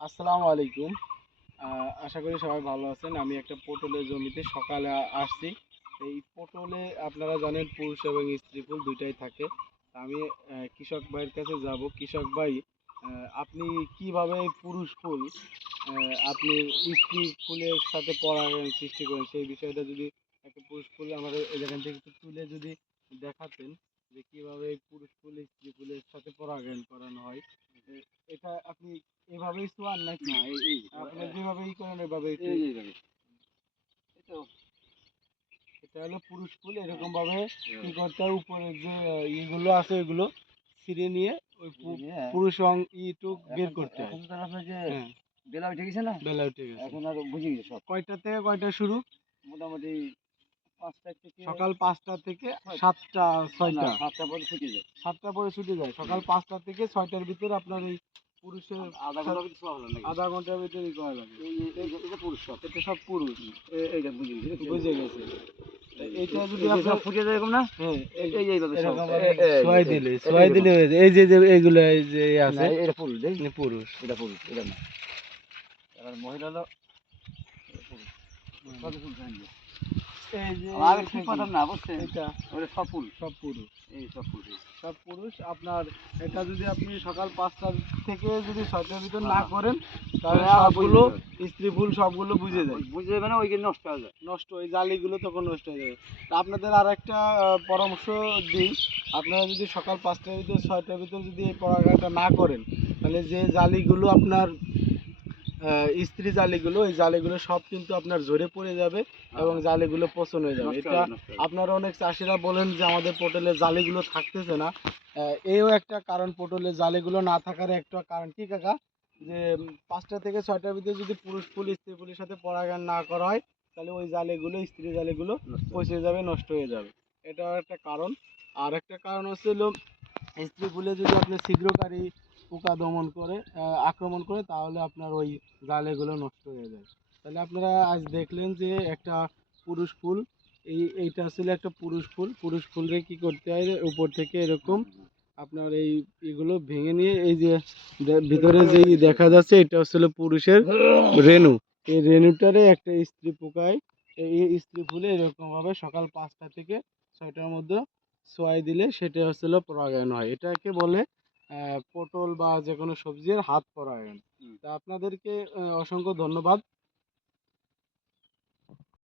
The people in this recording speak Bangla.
আসসালামু আলাইকুম। আশা করি সবাই ভালো আছেন। আমি একটা পটলের জমিতে সকালে আসছি। এই পটলে আপনারা জানেন পুরুষ এবং স্ত্রী ফুল দুইটাই থাকে। আমি কৃষক ভাইয়ের কাছে যাব। কৃষক ভাই আপনি কীভাবে পুরুষ ফুল আপনি স্ত্রী ফুলের সাথে পরাগায়ন সৃষ্টি করেন? সেই বিষয়টা যদি একটা পুরুষ ফুল আমাদের এখান থেকে একটু তুলে যদি দেখাতেন যে কীভাবে পুরুষ ফুল স্ত্রী ফুলের সাথে পরাগায়ন করানো হয়। এটা আপনি এভাবেই নাকি? না, এই- এই- আপনি যেভাবে ই করেন তো, এটা হলো পুরুষ ফুল এরকম ভাবে কি করতে হয় উপরে যে ইগুলো আছে ওইগুলো ছিঁড়ে নিয়ে ওই হ্যাঁ। পুরুষ রং ইটুক বের করতে হয়। হ্যাঁ। বেলা উঠে গেছে না? বেলা উঠে গেছে এখন আর বুঝে গেছে কয়টা থেকে কয়টা শুরু? মোটামুটি সকাল পাঁচটা থেকে সাতটা ছয়টা। সাতটা পরে ছুটি যায়। সাতটা পরে ছুটি যায়। সকাল পাঁচটা থেকে ছয়টার ভিতরে আপনার এই পুরুষের আধা ঘণ্টা কিন্তু শোয়া হলো আধা ঘণ্টার ভিতরে করা এই- এটা পুরুষ সব। এটা সব পুরুষ। এইটা বুঝে গেছে বুঝে গেছে। এইটা যদি এই যে আপনার ফুটে যায় এরকম না? হ্যাঁ এই- এইভাবে সোয়াই দিলে সোয়াই দিলে যে এইগুলো এই যে আছে। এটা পুরুষ পুরুষ। এটা পুরুষ এটা না। এবার মহিলা হলো যে ঠিক কথা না বুঝছেন? এটা ওটা সব সব পুরুষ। এই সব পুরুষ। সব পুরুষ। আপনার এটা যদি আপনি সকাল পাঁচটা থেকে যদি ছয়টার ভিতর না হ্যাঁ। করেন তাহলে হ্যাঁ, সবগুলো স্ত্রী ফুল সবগুলো বুঝে যায়। বুঝে যাবে না ওই জন্য নষ্ট হয়ে যায়। নষ্ট ওই জালিগুলো তখন নষ্ট হয়ে যাবে তা আপনাদের আর একটা পরামর্শ দিই। আপনারা যদি সকাল পাঁচটার ভিতর ছয়টার ভিতর যদি এই পরাগায়নটা না করেন তাহলে যে জালিগুলো আপনার স্ত্রী জালিগুলো এই জালিগুলো সব কিন্তু আপনার ঝরে পড়ে যাবে এবং জালিগুলো পচন হয়ে যাবে। এটা আপনারা অনেক চাষিরা বলেন যে আমাদের পটলের জালিগুলো থাকতেছে না। এও একটা কারণ পটলের জালিগুলো না থাকার একটা কারণ। কি কাকা? যে পাঁচটা থেকে ছয়টার ভিতরে যদি পুরুষ ফুল স্ত্রী ফুলের সাথে পরাগায়ন না করা হয় তাহলে ওই জালিগুলো স্ত্রী জালিগুলো। পচে যাবে। নষ্ট হয়ে যাবে। এটা একটা কারণ। আর একটা কারণ হচ্ছে হলো স্ত্রী ফুলে যদি আপনি শীঘ্রকারী পোকা দমন করে আক্রমণ করে, তাহলে আপনার ওই জালেগুলো নষ্ট হয়ে যায়। তাহলে আপনারা আজ দেখলেন যে একটা পুরুষ ফুল, এই, এইটা আসলে একটা পুরুষ ফুল। পুরুষ ফুলরে কি করতে হয়? উপর থেকে এরকম আপনার এই এগুলো ভেঙে নিয়ে, এই যে ভিতরে যে দেখা যাচ্ছে এটা হচ্ছিল পুরুষের রেণু। এই রেণুটারে একটা স্ত্রী পোকায়, এই স্ত্রী ফুলে এরকম ভাবে সকাল পাঁচটা থেকে ছয়টার মধ্যে সোয়াই দিলে সেটা হচ্ছিল পরাগায়ন হয়। এটাকে বলে পটল বা যে কোনো সবজির হাত পরায়ণ। তা আপনাদেরকে অসংখ্য ধন্যবাদ